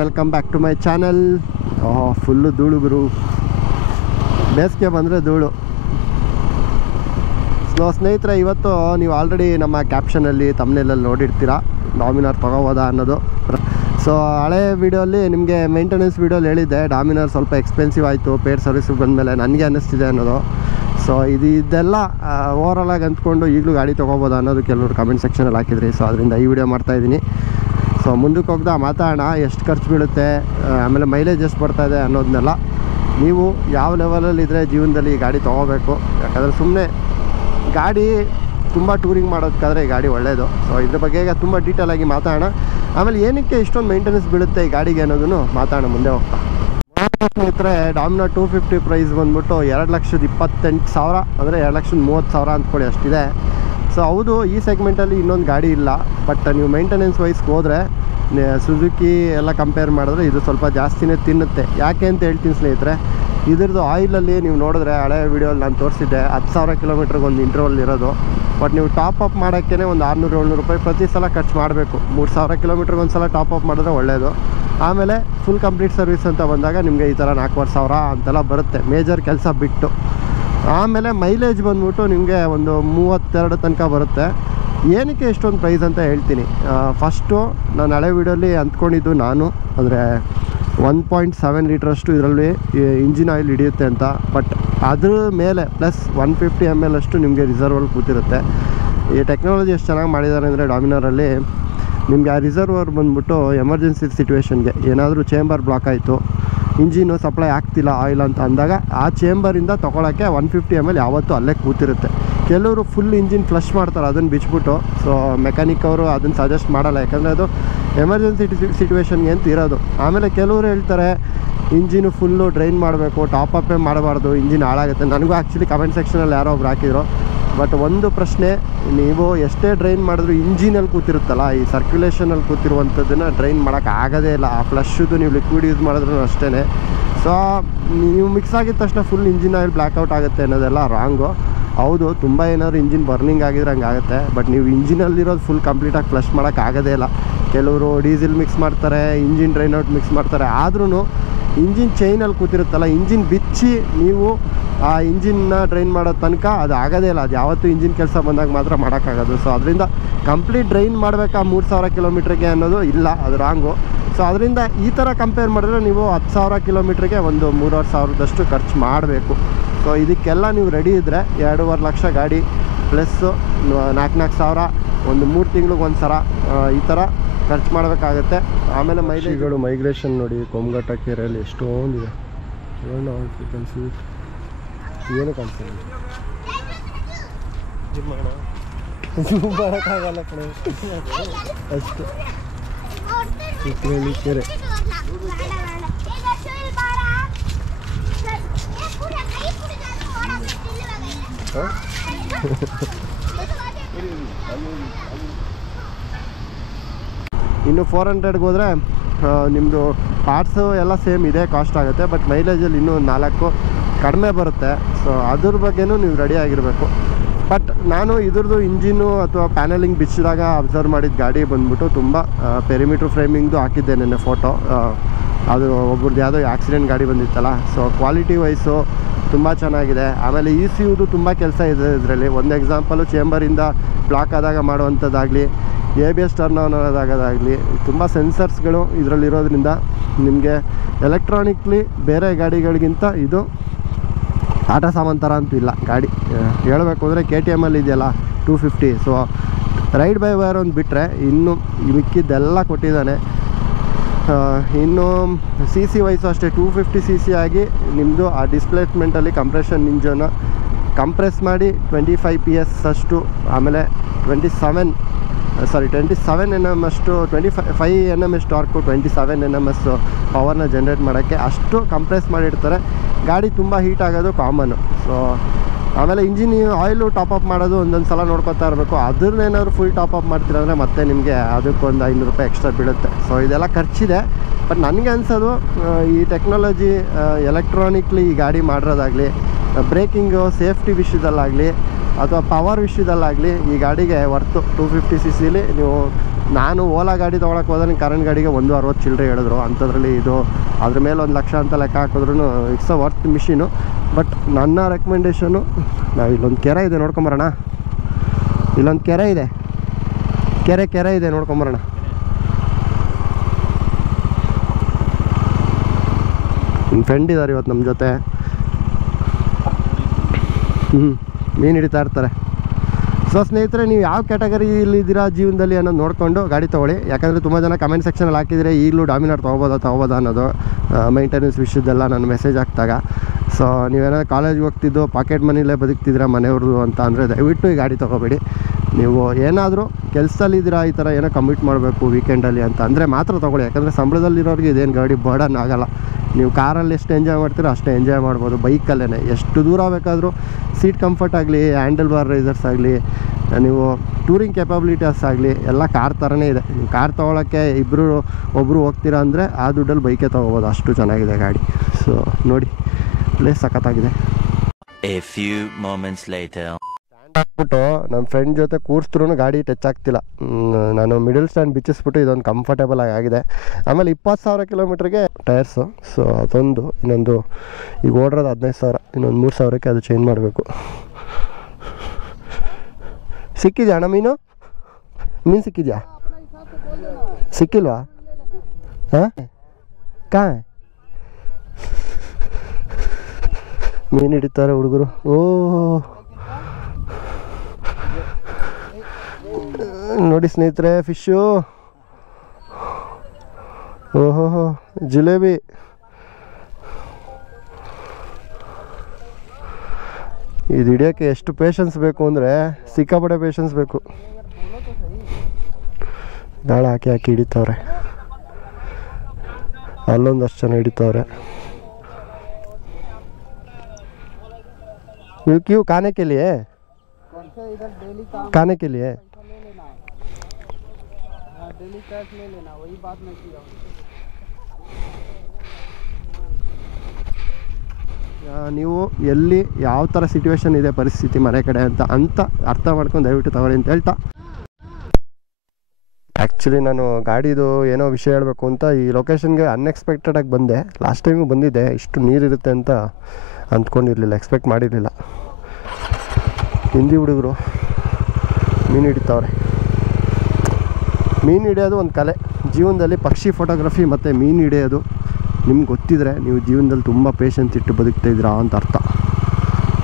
Welcome back to my channel. Full ಧೂಳು ಗುರು, ಬೇಸಿಗೆ ಬಂದರೆ ಧೂಳು. ಸ್ನೇಹಿತರೆ, ಇವತ್ತು ನೀವು ಆಲ್ರೆಡಿ ನಮ್ಮ ಕ್ಯಾಪ್ಷನಲ್ಲಿ ತಮ್ನೇಲಲ್ಲಿ ನೋಡಿರ್ತೀರ ಡಾಮಿನಾರ್ ತೊಗೋಬೋದಾ ಅನ್ನೋದು. ಸೊ ಹಳೆ ವೀಡಿಯೋಲ್ಲಿ ನಿಮಗೆ ಮೇಂಟೆನೆನ್ಸ್ ವೀಡಿಯೋಲಿ ಹೇಳಿದ್ದೆ ಡಾಮಿನಾರ್ ಸ್ವಲ್ಪ ಎಕ್ಸ್ಪೆನ್ಸಿವ್ ಆಯಿತು ಪೇಡ್ ಸರ್ವಿಸ್ಗೆ ಬಂದಮೇಲೆ ನನಗೆ ಅನ್ನಿಸ್ತಿದೆ ಅನ್ನೋದು. ಸೊ ಇದೆಲ್ಲ ಓವರಾಲಾಗಿ ಅಂದ್ಕೊಂಡು ಈಗಲೂ ಗಾಡಿ ತೊಗೋಬೋದಾ ಅನ್ನೋದು ಕೆಲವರು ಕಮೆಂಟ್ ಸೆಕ್ಷನಲ್ಲಿ ಹಾಕಿದ್ರಿ. ಸೊ ಅದರಿಂದ ಈ ವಿಡಿಯೋ ಮಾಡ್ತಾಯಿದ್ದೀನಿ. ಸೊ ಮುಂದಕ್ಕೆ ಹೋಗ್ದ ಮಾತಾಡೋಣ, ಎಷ್ಟು ಖರ್ಚು ಬೀಳುತ್ತೆ, ಆಮೇಲೆ ಮೈಲೇಜ್ ಎಷ್ಟು ಬರ್ತಾಯಿದೆ ಅನ್ನೋದನ್ನೆಲ್ಲ. ನೀವು ಯಾವ ಲೆವೆಲಲ್ಲಿದ್ದರೆ ಜೀವನದಲ್ಲಿ ಈ ಗಾಡಿ ತೊಗೋಬೇಕು. ಯಾಕಂದರೆ ಸುಮ್ಮನೆ ಗಾಡಿ ತುಂಬ ಟೂರಿಂಗ್ ಮಾಡೋದಕ್ಕಾದರೆ ಈ ಗಾಡಿ ಒಳ್ಳೆಯದು. ಸೊ ಇದ್ರ ಬಗ್ಗೆ ಈಗ ತುಂಬ ಡೀಟೇಲಾಗಿ ಮಾತಾಡೋಣ. ಆಮೇಲೆ ಏನಕ್ಕೆ ಇಷ್ಟೊಂದು ಮೇಂಟೆನೆನ್ಸ್ ಬೀಳುತ್ತೆ ಈ ಗಾಡಿಗೆ ಅನ್ನೋದನ್ನು ಮಾತಾಡೋಣ ಮುಂದೆ ಹೋಗ್ತಾ. ಸ್ನೇಹಿತರೆ, ಡಾಮಿನಾರ್ 250 ಪ್ರೈಸ್ ಬಂದ್ಬಿಟ್ಟು 2,28,000 ಅಂದರೆ 2,30,000 ಅಂದ್ಕೊಳ್ಳಿ, ಅಷ್ಟಿದೆ. ಸೊ ಹೌದು, ಈ ಸೆಗ್ಮೆಂಟಲ್ಲಿ ಇನ್ನೊಂದು ಗಾಡಿ ಇಲ್ಲ. ಬಟ್ ನೀವು ಮೇಂಟೆನೆನ್ಸ್ ವೈಸ್ಗೆ ಹೋದರೆ ಸುಜುಕಿ ಎಲ್ಲ ಕಂಪೇರ್ ಮಾಡಿದ್ರೆ ಇದು ಸ್ವಲ್ಪ ಜಾಸ್ತಿನೇ ತಿನ್ನುತ್ತೆ. ಯಾಕೆ ಅಂತ ಹೇಳ್ತೀನಿ ಸ್ನೇಹಿತರೆ, ಇದ್ರದ್ದು ಆಯಿಲಲ್ಲಿ ನೀವು ನೋಡಿದ್ರೆ ಹಳೆ ವೀಡಿಯೋಲ್ಲಿ ನಾನು ತೋರಿಸಿದ್ದೆ 10,000 ಕಿಲೋಮೀಟ್ರಿಗೆ ಒಂದು ಇಂಟ್ರವಲ್ ಇರೋದು. ಬಟ್ ನೀವು ಟಾಪ್ ಅಪ್ ಮಾಡೋಕ್ಕೇ ಒಂದು 600-700 ರೂಪಾಯಿ ಪ್ರತಿ ಸಲ ಖರ್ಚು ಮಾಡಬೇಕು. 3,000 ಕಿಲೋಮೀಟ್ರಿಗೆ ಒಂದು ಸಲ ಟಾಪ್ ಅಪ್ ಮಾಡಿದ್ರೆ ಒಳ್ಳೆಯದು. ಆಮೇಲೆ ಫುಲ್ ಕಂಪ್ಲೀಟ್ ಸರ್ವಿಸ್ ಅಂತ ಬಂದಾಗ ನಿಮಗೆ ಈ ಥರ 4,500 ಅಂತೆಲ್ಲ ಬರುತ್ತೆ, ಮೇಜರ್ ಕೆಲಸ ಬಿಟ್ಟು. ಆಮೇಲೆ ಮೈಲೇಜ್ ಬಂದ್ಬಿಟ್ಟು ನಿಮಗೆ ಒಂದು 32 ತನಕ ಬರುತ್ತೆ. ಏನಕ್ಕೆ ಇಷ್ಟೊಂದು ಪ್ರೈಸ್ ಅಂತ ಹೇಳ್ತೀನಿ. ಫಸ್ಟು ನಾನು ಹಳೆ ವೀಡಿಯೋಲಿ ಅಂದ್ಕೊಂಡಿದ್ದು ನಾನು ಅಂದರೆ 1.7 ಲೀಟ್ರಷ್ಟು ಇದರಲ್ಲಿ ಇಂಜಿನ್ ಆಯಿಲ್ ಹಿಡಿಯುತ್ತೆ ಅಂತ. ಬಟ್ ಅದ್ರ ಮೇಲೆ ಪ್ಲಸ್ 150 ml ಅಷ್ಟು ನಿಮಗೆ ರಿಸರ್ವಲ್ಲಿ ಕೂತಿರುತ್ತೆ. ಈ ಟೆಕ್ನಾಲಜಿ ಎಷ್ಟು ಚೆನ್ನಾಗಿ ಮಾಡಿದ್ದಾರೆ ಅಂದರೆ ಡಾಮಿನಾರಲ್ಲಿ ನಿಮಗೆ ಆ ರಿಸರ್ವರ್ ಬಂದ್ಬಿಟ್ಟು ಎಮರ್ಜೆನ್ಸಿ ಸಿಚುವೇಷನ್ಗೆ ಏನಾದರೂ ಚೇಂಬರ್ ಬ್ಲಾಕ್ ಆಯಿತು, ಇಂಜಿನು ಸಪ್ಲೈ ಆಗ್ತಿಲ್ಲ ಆಯಿಲ್ ಅಂತ ಅಂದಾಗ ಆ ಚೇಂಬರಿಂದ ತೊಗೊಳಕ್ಕೆ 150 ml ಯಾವತ್ತೂ ಅಲ್ಲೇ ಕೂತಿರುತ್ತೆ. ಕೆಲವರು ಫುಲ್ ಇಂಜಿನ್ ಫ್ಲಶ್ ಮಾಡ್ತಾರೆ, ಅದನ್ನು ಬಿಚ್ಬಿಟ್ಟು. ಸೊ ಮೆಕ್ಯಾನಿಕ್ ಅವರು ಅದನ್ನು ಸಜೆಸ್ಟ್ ಮಾಡಲ್ಲ, ಯಾಕಂದರೆ ಅದು ಎಮರ್ಜೆನ್ಸಿ ಸಿಚುವೇಷನ್ಗೆ ಅಂತ ಇರೋದು. ಆಮೇಲೆ ಕೆಲವರು ಹೇಳ್ತಾರೆ ಇಂಜಿನು ಫುಲ್ಲು ಡ್ರೈನ್ ಮಾಡಬೇಕು, ಟಾಪ್ ಅಪ್ಪೇ ಮಾಡಬಾರ್ದು, ಇಂಜಿನ್ ಹಾಳಾಗುತ್ತೆ. ನನಗೂ ಆ್ಯಕ್ಚುಲಿ ಕಮೆಂಟ್ ಸೆಕ್ಷನಲ್ಲಿ ಯಾರೋ ಒಬ್ರು ಹಾಕಿದ್ರು. ಬಟ್ ಒಂದು ಪ್ರಶ್ನೆ, ನೀವು ಎಷ್ಟೇ ಡ್ರೈನ್ ಮಾಡಿದ್ರು ಇಂಜಿನಲ್ಲಿ ಕೂತಿರುತ್ತಲ್ಲ, ಈ ಸರ್ಕ್ಯುಲೇಷನಲ್ಲಿ ಕೂತಿರುವಂಥದ್ದನ್ನು ಡ್ರೈನ್ ಮಾಡೋಕ್ಕೆ ಆಗೋದೇ ಇಲ್ಲ. ಆ ಫ್ಲಶ್ದು ನೀವು ಲಿಕ್ವಿಡ್ ಯೂಸ್ ಮಾಡಿದ್ರೂ ಅಷ್ಟೇ. ಸೊ ನೀವು ಮಿಕ್ಸ್ ಆಗಿದ ತಕ್ಷಣ ಫುಲ್ ಇಂಜಿನ್ ಆಯಿಲ್ ಬ್ಲ್ಯಾಕ್ಔಟ್ ಆಗುತ್ತೆ ಅನ್ನೋದೆಲ್ಲ ರಾಂಗು. ಹೌದು, ತುಂಬ ಏನಾದರೂ ಇಂಜಿನ್ ಬರ್ನಿಂಗ್ ಆಗಿದ್ರೆ ಹಂಗೆ ಆಗುತ್ತೆ. ಬಟ್ ನೀವು ಇಂಜಿನಲ್ಲಿರೋದು ಫುಲ್ ಕಂಪ್ಲೀಟಾಗಿ ಫ್ಲಶ್ ಮಾಡೋಕ್ಕೆ ಆಗೋದೇ ಇಲ್ಲ. ಕೆಲವರು ಡೀಸೆಲ್ ಮಿಕ್ಸ್ ಮಾಡ್ತಾರೆ, ಇಂಜಿನ್ ಡ್ರೈನ್ ಔಟ್ ಮಿಕ್ಸ್ ಮಾಡ್ತಾರೆ. ಆದ್ರೂ ಇಂಜಿನ್ ಚೈನಲ್ಲಿ ಕೂತಿರುತ್ತಲ್ಲ, ಇಂಜಿನ್ ಬಿಚ್ಚಿ ನೀವು ಆ ಇಂಜಿನ್ನ ಡ್ರೈನ್ ಮಾಡೋ ತನಕ ಅದು ಆಗೋದೇ ಇಲ್ಲ. ಅದು ಯಾವತ್ತೂ ಇಂಜಿನ್ ಕೆಲಸ ಬಂದಾಗ ಮಾತ್ರ ಮಾಡೋಕ್ಕಾಗೋದು. ಸೊ ಅದರಿಂದ ಕಂಪ್ಲೀಟ್ ಡ್ರೈನ್ ಮಾಡಬೇಕಾ 3,000 ಕಿಲೋಮೀಟ್ರಿಗೆ ಅನ್ನೋದು ಇಲ್ಲ, ಅದು ರಾಂಗು. ಸೊ ಅದರಿಂದ ಈ ಥರ ಕಂಪೇರ್ ಮಾಡಿದ್ರೆ ನೀವು 10,000 ಕಿಲೋಮೀಟ್ರಿಗೆ ಒಂದು 3,500 ಖರ್ಚು ಮಾಡಬೇಕು. ಸೊ ಇದಕ್ಕೆಲ್ಲ ನೀವು ರೆಡಿ ಇದ್ದರೆ 2.5 ಲಕ್ಷ ಗಾಡಿ ಪ್ಲಸ್ಸು 4,000 ಒಂದು 3 ತಿಂಗ್ಳಿಗೆ ಒಂದು ಸಲ ಈ ಥರ ಖರ್ಚು ಮಾಡಬೇಕಾಗತ್ತೆ. ಆಮೇಲೆ ಮೈಲೇಜ್ಗಳು ಮೈಗ್ರೇಷನ್ ನೋಡಿ, ಕೊಂಗಟ ಕೆರೆಯಲ್ಲಿ ಎಷ್ಟೊಂದಿದೆ. ಫ್ರೀಕ್ವೆನ್ಸಿ ಏನು ಕಾಣಿಸ್ತಾರೆ, ಜೂಮ್ ಮಾಡೋಕ್ಕಾಗಲ್ಲ ಕಡೆ ಅಷ್ಟು. ಚಿತ್ರಹಳ್ಳಿ ಕೆರೆ ಇನ್ನು 400ಗೆ ಹೋದರೆ ನಿಮ್ಮದು ಪಾರ್ಟ್ಸು ಎಲ್ಲ ಸೇಮ್ ಇದೆ, ಕಾಸ್ಟ್ ಆಗುತ್ತೆ. ಬಟ್ ಮೈಲೇಜಲ್ಲಿ ಇನ್ನೂ 4 ಕಡಿಮೆ ಬರುತ್ತೆ. ಸೊ ಅದ್ರ ಬಗ್ಗೆನೂ ನೀವು ರೆಡಿ ಆಗಿರಬೇಕು. ಬಟ್ ನಾನು ಇದ್ರದ್ದು ಇಂಜಿನು ಅಥವಾ ಪ್ಯಾನಲಿಂಗ್ ಬಿಚ್ಚಿದಾಗ ಅಬ್ಸರ್ವ್ ಮಾಡಿದ ಗಾಡಿ ಬಂದ್ಬಿಟ್ಟು ತುಂಬ ಪೆರಿಮೀಟ್ರ್ ಫ್ರೇಮಿಂಗ್ದು ಹಾಕಿದ್ದೆ ನೆನ್ನೆ ಫೋಟೋ. ಅದು ಒಬ್ರದ್ದು ಯಾವುದೋ ಆಕ್ಸಿಡೆಂಟ್ ಗಾಡಿ ಬಂದಿತ್ತಲ್ಲ. ಸೊ ಕ್ವಾಲಿಟಿ ವೈಸು ತುಂಬ ಚೆನ್ನಾಗಿದೆ. ಆಮೇಲೆ ECUದು ತುಂಬ ಕೆಲಸ ಇದೆ ಇದರಲ್ಲಿ. ಒಂದು ಎಕ್ಸಾಂಪಲು ಚೇಂಬರಿಂದ ಬ್ಲಾಕ್ ಆದಾಗ ಮಾಡುವಂಥದ್ದಾಗಲಿ, ABS ಟರ್ನ್ ಆನ್ ಆಗೋದಾಗಲಿ, ತುಂಬ ಸೆನ್ಸರ್ಸ್ಗಳು ಇದರಲ್ಲಿರೋದ್ರಿಂದ ನಿಮಗೆ ಎಲೆಕ್ಟ್ರಾನಿಕ್ಲಿ ಬೇರೆ ಗಾಡಿಗಳಿಗಿಂತ ಇದು ಟಾಟಾ ಸಾಮಾನ್ ಥರ ಅಂತೂ ಇಲ್ಲ ಗಾಡಿ. ಹೇಳಬೇಕು ಅಂದರೆ KTMಲ್ಲಿ ಇದೆಯಲ್ಲ 250. ಸೊ ರೈಡ್ ಬೈ ವೈರ್ ಒಂದು ಬಿಟ್ಟರೆ ಇನ್ನು ಮಿಕ್ಕಿದ್ದೆಲ್ಲ ಕೊಟ್ಟಿದ್ದಾನೆ. ಇನ್ನು CC ವೈಸು ಅಷ್ಟೇ 250 CC ಆಗಿ ನಿಮ್ಮದು ಆ ಡಿಸ್ಪ್ಲೇಸ್ಮೆಂಟಲ್ಲಿ ಕಂಪ್ರೆಷನ್ ಇಂಜನ್ನ ಕಂಪ್ರೆಸ್ ಮಾಡಿ 25 PS ಅಷ್ಟು, ಆಮೇಲೆ 27 nm ಅಷ್ಟು, 25 nms ಟಾರ್ಕು, 27 nms ಪವರ್ನ ಜನ್ರೇಟ್ ಮಾಡೋಕ್ಕೆ ಅಷ್ಟು ಕಂಪ್ರೆಸ್ ಮಾಡಿರ್ತಾರೆ. ಗಾಡಿ ತುಂಬ ಹೀಟ್ ಆಗೋದು ಕಾಮನ್ನು. ಸೊ ಆಮೇಲೆ ಇಂಜಿನ್ ಆಯಿಲು ಟಾಪಪ್ ಮಾಡೋದು ಒಂದೊಂದು ಸಲ ನೋಡ್ಕೊತಾ ಇರಬೇಕು. ಅದನ್ನೇನಾದ್ರು ಫುಲ್ ಟಾಪಪ್ ಮಾಡ್ತೀರಂದರೆ ಮತ್ತೆ ನಿಮಗೆ ಅದಕ್ಕೊಂದು 500 ರೂಪಾಯಿ ಎಕ್ಸ್ಟ್ರಾ ಬೀಳುತ್ತೆ. ಸೊ ಇದೆಲ್ಲ ಖರ್ಚಿದೆ. ಬಟ್ ನನಗೆ ಅನಿಸೋದು ಈ ಟೆಕ್ನಾಲಜಿ ಎಲೆಕ್ಟ್ರಾನಿಕ್ಲಿ ಈ ಗಾಡಿ ಮಾಡಿರೋದಾಗಲಿ, ಬ್ರೇಕಿಂಗು ಸೇಫ್ಟಿ ವಿಷಯದಲ್ಲಾಗಲಿ ಅಥವಾ ಪವರ್ ವಿಷಯದಲ್ಲಾಗಲಿ ಈ ಗಾಡಿಗೆ ವರ್ತು. 250 cc ನೀವು ನಾನು ಓಲಾ ಗಾಡಿ ತೊಗೊಳಕ್ಕೆ ಹೋದ್ರೆ ಕರೆಂಟ್ ಗಾಡಿಗೆ 160 ಚಿಲ್ಲರೆ ಹೇಳಿದ್ರು. ಅಂಥದ್ರಲ್ಲಿ ಇದು ಅದ್ರ ಮೇಲೆ 1 ಲಕ್ಷ ಅಂತ ಲೆಕ್ಕ ಹಾಕಿದ್ರು it's a worth machine. But ನನ್ನ ರೆಕಮೆಂಡೇಷನು, ನಾವು ಇಲ್ಲೊಂದು ಕೆರೆ ಇದೆ ನೋಡ್ಕೊಂಬರೋಣ. ಇಲ್ಲೊಂದು ಕೆರೆ ಇದೆ, ಕೆರೆ ಇದೆ ನೋಡ್ಕೊಂಬರೋಣ. ನಿಮ್ಮ ಫ್ರೆಂಡ್ ಇದ್ದಾರೆ ಇವತ್ತು ನಮ್ಮ ಜೊತೆ. ಮೀನು ಹಿಡಿತಾ ಇರ್ತಾರೆ. ಸೊ ಸ್ನೇಹಿತರೆ, ನೀವು ಯಾವ ಕ್ಯಾಟಗರಿಲಿದ್ದೀರಾ ಜೀವನದಲ್ಲಿ ಅನ್ನೋದು ನೋಡಿಕೊಂಡು ಗಾಡಿ ತೊಗೊಳ್ಳಿ. ಯಾಕಂದರೆ ತುಂಬ ಜನ ಕಮೆಂಟ್ ಸೆಕ್ಷನಲ್ಲಿ ಹಾಕಿದರೆ ಈಗಲೂ ಡಾಮಿನಾರ್ ತೊಗೋಬೋದಾ ಅನ್ನೋದು ಮೈಂಟೆನೆನ್ಸ್ ವಿಷಯದ್ದೆಲ್ಲ ನಾನು ಮೆಸೇಜ್ ಹಾಕ್ದಾಗ. ಸೊ ನೀವೇನಾದ್ರು ಕಾಲೇಜ್ಗೆ ಹೋಗ್ತಿದ್ದು ಪಾಕೆಟ್ ಮನಿಲೇ ಬದುಕ್ತಿದ್ದೀರಾ ಮನೆಯವ್ರದ್ದು ಅಂತ ಅಂದರೆ ದಯವಿಟ್ಟು ಈ ಗಾಡಿ ತೊಗೋಬೇಡಿ. ನೀವು ಏನಾದರೂ ಕೆಲಸದಲ್ಲಿದ್ದೀರಾ, ಈ ಥರ ಏನೋ ಕಮಿಟ್ ಮಾಡಬೇಕು ವೀಕೆಂಡಲ್ಲಿ ಅಂತ ಅಂದರೆ ಮಾತ್ರ ತೊಗೊಳ್ಳಿ. ಯಾಕಂದರೆ ಸಂಬಳದಲ್ಲಿರೋರಿಗೆ ಇದೇನು ಗಾಡಿ ಬರ್ಡನ್ ಆಗೋಲ್ಲ. ನೀವು ಕಾರಲ್ಲಿ ಎಷ್ಟು ಎಂಜಾಯ್ ಮಾಡ್ತೀರೋ ಅಷ್ಟೇ ಎಂಜಾಯ್ ಮಾಡ್ಬೋದು. ಬೈಕಲ್ಲೇ ಎಷ್ಟು ದೂರ ಬೇಕಾದರೂ ಸೀಟ್ ಕಂಫರ್ಟ್ ಆಗಲಿ, ಹ್ಯಾಂಡಲ್ ಬಾರ್ ರೈಸರ್ಸ್ ಆಗಲಿ, ನೀವು ಟೂರಿಂಗ್ ಕೆಪಬಿಲಿಟೀಸ್ ಆಗಲಿ ಎಲ್ಲ ಕಾರ್ ಥರನೇ ಇದೆ. ನೀವು ಕಾರ್ ತೊಗೊಳಕ್ಕೆ ಒಬ್ಬರು ಹೋಗ್ತೀರಾ ಅಂದರೆ ಆ ದುಡ್ಡಲ್ಲಿ ಬೈಕೇ ತೊಗೋಬೋದು, ಅಷ್ಟು ಚೆನ್ನಾಗಿದೆ ಗಾಡಿ. ಸೊ ನೋಡಿ, ಪ್ಲೇಸ್ ಸಖತ್ತಾಗಿದೆ. A few moments later. ಹಾಕ್ಬಿಟ್ಟು ನಮ್ಮ ಫ್ರೆಂಡ್ ಜೊತೆ ಕೂರಿಸಿದ್ರೂ ಗಾಡಿ ಟಚ್ ಆಗ್ತಿಲ್ಲ. ನಾನು ಮಿಡಲ್ ಸ್ಟ್ಯಾಂಡ್ ಬಿಚ್ಚಿಸ್ಬಿಟ್ಟು ಇದೊಂದು ಕಂಫರ್ಟೇಬಲ್ ಆಗಿದೆ. ಆಮೇಲೆ 20,000 ಕಿಲೋಮೀಟ್ರಿಗೆ ಟೈರ್ಸು. ಸೊ ಅದೊಂದು, ಇನ್ನೊಂದು ಈಗ ಓಡಿರೋದು 15,000, ಇನ್ನೊಂದು 3,000ಕ್ಕೆ ಅದು ಚೇಂಜ್ ಮಾಡಬೇಕು. ಸಿಕ್ಕಿದ್ಯಾ ಅಣ್ಣ ಮೀನು ಸಿಕ್ಕಿದ್ಯಾ? ಸಿಕ್ಕಿಲ್ವಾ? ಹಾಂ ಕಾ ಮೀನು ಹಿಡಿತಾರೆ ಹುಡುಗರು. ನೋಡಿ ಸ್ನೇಹಿತರೆ, ಫಿಶ್ಶು. ಓಹೋ, ಜಿಲೇಬಿ. ಇದು ಹಿಡಿಯೋಕ್ಕೆ ಎಷ್ಟು ಪೇಷನ್ಸ್ ಬೇಕು ಅಂದರೆ ಸಿಕ್ಕಾಪಟ್ಟೆ ಪೇಷನ್ಸ್ ಬೇಕು. ಗಾಳ ಹಾಕಿ ಹಿಡಿತವ್ರೆ. ಅಲ್ಲೊಂದಷ್ಟು ಜನ ಹಿಡಿತವ್ರೆ. क्यों खाने के लिए? खाने के लिए डेली कैश ले लेना, वही बात मैं किया. ನೀವು ಎಲ್ಲಿ ಯಾವ ಥರ ಸಿಚುವೇಶನ್ ಇದೆ ಪರಿಸ್ಥಿತಿ ಮನೆ ಕಡೆ ಅಂತ ಅರ್ಥ ಮಾಡ್ಕೊಂಡು ದಯವಿಟ್ಟು ತಗೊಳ್ಳಿ ಅಂತ ಹೇಳ್ತಾ, ಆ್ಯಕ್ಚುಲಿ ನಾನು ಗಾಡಿದು ಏನೋ ವಿಷಯ ಹೇಳಬೇಕು ಅಂತ ಈ ಲೊಕೇಶನ್ಗೆ ಅನ್ಎಕ್ಸ್ಪೆಕ್ಟೆಡಾಗಿ ಬಂದೆ. ಲಾಸ್ಟ್ ಟೈಮು ಬಂದಿದ್ದೆ, ಇಷ್ಟು ನೀರಿರುತ್ತೆ ಅಂತ ಅಂದ್ಕೊಂಡಿರಲಿಲ್ಲ, ಎಕ್ಸ್ಪೆಕ್ಟ್ ಮಾಡಿರಲಿಲ್ಲ. ಹಿಂದಿ ಹುಡುಗರು ಮೀನು ಹಿಡಿತವ್ರೆ. ಮೀನು ಹಿಡಿಯೋದು ಒಂದು ಕಲೆ. ಜೀವನದಲ್ಲಿ ಪಕ್ಷಿ ಫೋಟೋಗ್ರಫಿ ಮತ್ತು ಮೀನು ಹಿಡಿಯೋದು ನಿಮ್ಗೆ ಗೊತ್ತಿದ್ರೆ ನೀವು ಜೀವನದಲ್ಲಿ ತುಂಬ ಪೇಷನ್ಸ್ ಇಟ್ಟು ಬದುಕ್ತಾಯಿದ್ದೀರಾ ಅಂತ ಅರ್ಥ.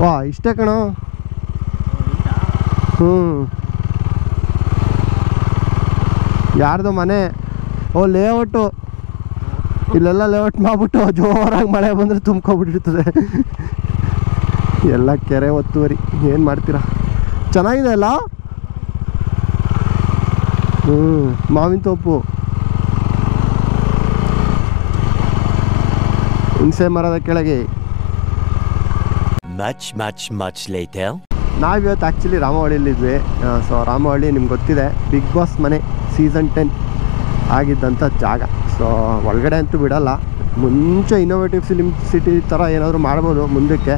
ವಾ, ಇಷ್ಟೇ ಕಣೋ. ಯಾರ್ದು ಮನೆ? ಲೇಔಟು. ಇಲ್ಲೆಲ್ಲ ಲೇಔಟ್ ಮಾಡಿಬಿಟ್ಟು ಜೋರಾಗಿ ಮಳೆ ಬಂದರೆ ತುಂಬ್ಕೊಬಿಟ್ಟಿರ್ತದೆ ಎಲ್ಲ. ಕೆರೆ ಒತ್ತುವರಿ, ಏನು ಮಾಡ್ತೀರಾ? ಚೆನ್ನಾಗಿದೆ ಅಲ್ಲ? ಮಾವಿನ ತೋಪು, ಹುಣಸೆ ಮರದ ಕೆಳಗೆ. Much later. ನಾವಿವತ್ತು ಆ್ಯಕ್ಚುಲಿ ರಾಮವಳ್ಳಿಯಲ್ಲಿದ್ವಿ. ಸೊ ರಾಮವಳ್ಳಿ ನಿಮ್ಗೆ ಗೊತ್ತಿದೆ, ಬಿಗ್ ಬಾಸ್ ಮನೆ ಸೀಸನ್ 10 ಆಗಿದ್ದಂಥ ಜಾಗ. ಸೊ ಒಳಗಡೆ ಅಂತೂ ಬಿಡಲ್ಲ. ಮುಂಚೆ ಇನ್ನೋವೇಟಿವ್ ಫಿಲ್ಮ್ ಸಿಟಿ ಥರ ಏನಾದರೂ ಮಾಡ್ಬೋದು ಮುಂದಕ್ಕೆ.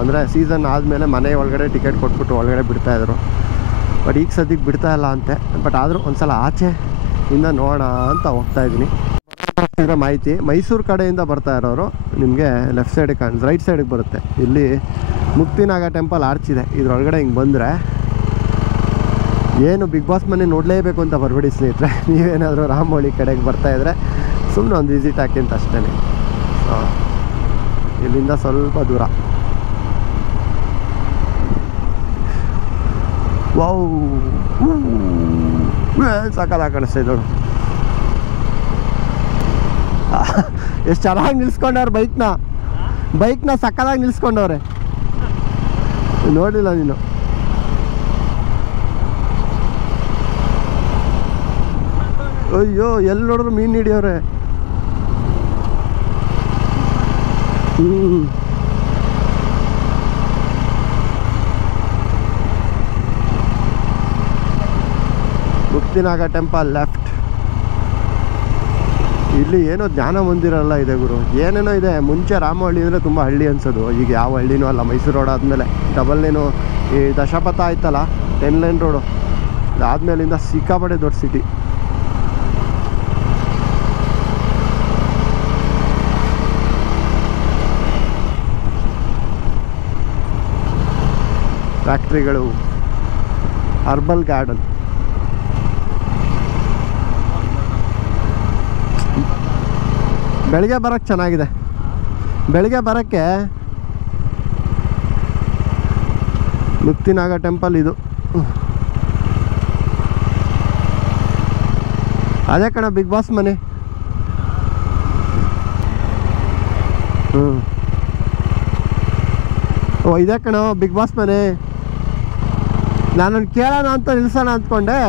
ಅಂದರೆ ಸೀಸನ್ ಆದಮೇಲೆ ಮನೆ ಒಳಗಡೆ ಟಿಕೆಟ್ ಕೊಟ್ಬಿಟ್ಟು ಒಳಗಡೆ ಬಿಡ್ತಾಯಿದ್ರು. ಬಟ್ ಈಗ ಸದ್ಯಕ್ಕೆ ಬಿಡ್ತಾಯಿಲ್ಲ ಅಂತೆ. ಬಟ್ ಆದರೂ ಒಂದು ಸಲ ಆಚೆಯಿಂದ ನೋಡೋಣ ಅಂತ ಹೋಗ್ತಾಯಿದ್ದೀನಿ. ಇದರ ಮಾಹಿತಿ, ಮೈಸೂರು ಕಡೆಯಿಂದ ಬರ್ತಾ ಇರೋರು ನಿಮಗೆ ಲೆಫ್ಟ್ ಸೈಡಿಗೆ ರೈಟ್ ಸೈಡಿಗೆ ಬರುತ್ತೆ. ಇಲ್ಲಿ ಮುಕ್ತಿನಾಗ ಟೆಂಪಲ್ ಆರ್ಚ್ ಇದೆ. ಇದರೊಳಗಡೆ ಹಿಂಗೆ ಬಂದರೆ ಏನು ಬಿಗ್ ಬಾಸ್ ಮನೆ ನೋಡಲೇಬೇಕು ಅಂತ ಬರಬೇಡಿ ಸ್ನೇಹಿತರೆ. ನೀವೇನಾದರೂ ರಾಮವಳ್ಳಿ ಕಡೆಗೆ ಬರ್ತಾಯಿದ್ರೆ ಸುಮ್ಮನೆ ಒಂದು ವಿಸಿಟ್ ಹಾಕಿ ಅಂತ ಅಷ್ಟೇ. ಇಲ್ಲಿಂದ ಸ್ವಲ್ಪ ದೂರ. ವಾವ್, ಸಾಕಾಗಿ ಕಾಣಿಸ್ತಾ ಇದ್ದೋಳು. ಎಷ್ಟು ಚೆನ್ನಾಗಿ ನಿಲ್ಸ್ಕೊಂಡವ್ರು ಬೈಕ್ನ ಸಕ್ಕದಾಗಿ ನಿಲ್ಸ್ಕೊಂಡವ್ರೆ. ನೋಡಿಲ್ಲ ನೀನು? ಅಯ್ಯೋ, ಎಲ್ಲಿ ನೋಡಿದ್ರು ಮೀನು ಹಿಡಿಯೋರೆ. Muktinaga temple left. ಇಲ್ಲಿ ಏನೋ ಜ್ಞಾನ ಮಂದಿರಲ್ಲ ಇದೆ ಗುರು, ಏನೇನೋ ಇದೆ. ಮುಂಚೆ ರಾಮಹಳ್ಳಿ ಅಂದರೆ ತುಂಬ ಹಳ್ಳಿ ಅನ್ಸೋದು, ಈಗ ಯಾವ ಹಳ್ಳಿನೂ ಅಲ್ಲ. ಮೈಸೂರು ರೋಡ್ ಆದಮೇಲೆ ಡಬಲ್ ಲೇನು ಈ ದಶಪಥ ಆಯ್ತಲ್ಲ, 10 ಲೈನ್ ರೋಡು, ಅದಾದ್ಮೇಲಿಂದ ಸಿಕ್ಕಾಪಟ್ಟೆ ದೊಡ್ಡ ಸಿಟಿ. ಫ್ಯಾಕ್ಟ್ರಿಗಳು, herbal garden. ಬೆಳಗ್ಗೆ ಬರೋಕ್ಕೆ ಚೆನ್ನಾಗಿದೆ. ಬೆಳಗ್ಗೆ ಬರೋಕ್ಕೆ ಮುಕ್ತಿನಾಗ ಟೆಂಪಲ್ ಇದು. ಅದೇ ಕಣ ಬಿಗ್ ಬಾಸ್ ಮನೆ. ಓ ಇದೇ ಕಣ ಬಿಗ್ ಬಾಸ್ ಮನೆ. ನಾನು ಕೇಳೋಣ ಅಂತ ನಿಲ್ಸೋಣ ಅಂದ್ಕೊಂಡೆ.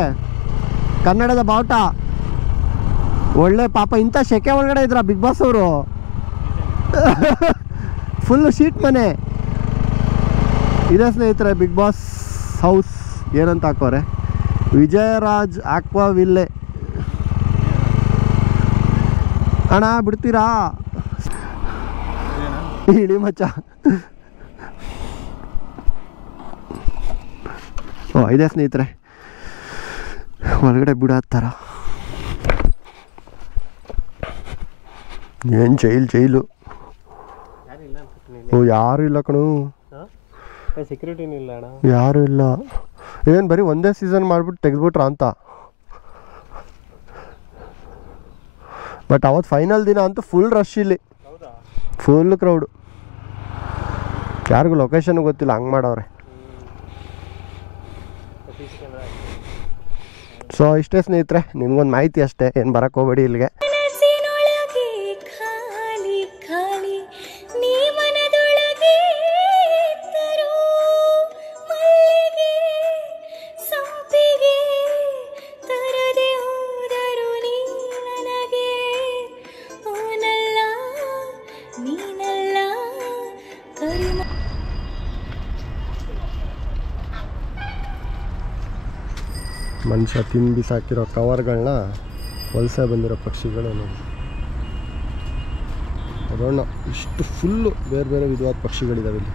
ಕನ್ನಡದ ಬಾವುಟ. ಒಳ್ಳೆ ಪಾಪ ಇಂಥ ಶೆಕೆ ಒಳಗಡೆ ಇದ್ರ ಬಿಗ್ ಬಾಸ್ ಅವರು. ಫುಲ್ಲು ಶೀಟ್ ಮನೆ ಇದೆ ಸ್ನೇಹಿತರೆ. ಬಿಗ್ ಬಾಸ್ ಹೌಸ್ ಏನಂತ ಹಾಕೋರೆ, ವಿಜಯರಾಜ್ ಆಕ್ವಾ ವಿಲ್ಲೆ. ಅಣ್ಣ ಬಿಡ್ತೀರಾ? ಇಳಿ ಮಚ್ಚ. ಓ ಇದೆ ಸ್ನೇಹಿತರೆ, ಹೊರಗಡೆ ಬಿಡತ್ತಾರ. ಏನು ಜೈಲು. ಓ ಯಾರು ಇಲ್ಲ ಕಣು, ಸೆಕ್ಯೂರಿಟಿನೂ ಇಲ್ಲ ಅಣ್ಣ, ಯಾರು ಇಲ್ಲ. ಏನು ಬರೀ ಒಂದೇ ಸೀಸನ್ ಮಾಡಿಬಿಟ್ಟು ತೆಗೆದ್ಬಿಟ್ರ ಅಂತ. ಬಟ್ ಅವತ್ತು ಫೈನಲ್ ದಿನ ಅಂತೂ ಫುಲ್ ರಶ್ ಇಲ್ಲಿ, ಫುಲ್ ಕ್ರೌಡು. ಯಾರಿಗೂ ಲೊಕೇಶನ್ ಗೊತ್ತಿಲ್ಲ, ಹಂಗೆ ಮಾಡವ್ರೆ. ಸೊ ಇಷ್ಟೇ ಸ್ನೇಹಿತರೆ, ನಿಮ್ಗೊಂದು ಮಾಹಿತಿ ಅಷ್ಟೇ, ಏನು ಬರೋಕ್ಕೆ ಹೋಗ್ಬೇಡಿ ಇಲ್ಲಿಗೆ. ಮನುಷ್ಯ ತಿಂದು ಬಿಸಾಕಿರೋ ಕವರ್ಗಳನ್ನ ವಲಸೆ ಬಂದಿರೋ ಪಕ್ಷಿಗಳು ನೋಡಿ. ಅದೊಂದು ಇಷ್ಟು ಫುಲ್ಲು ಬೇರೆ ಬೇರೆ ವಿಧವಾದ ಪಕ್ಷಿಗಳಿದಾವೆ ಇಲ್ಲಿ.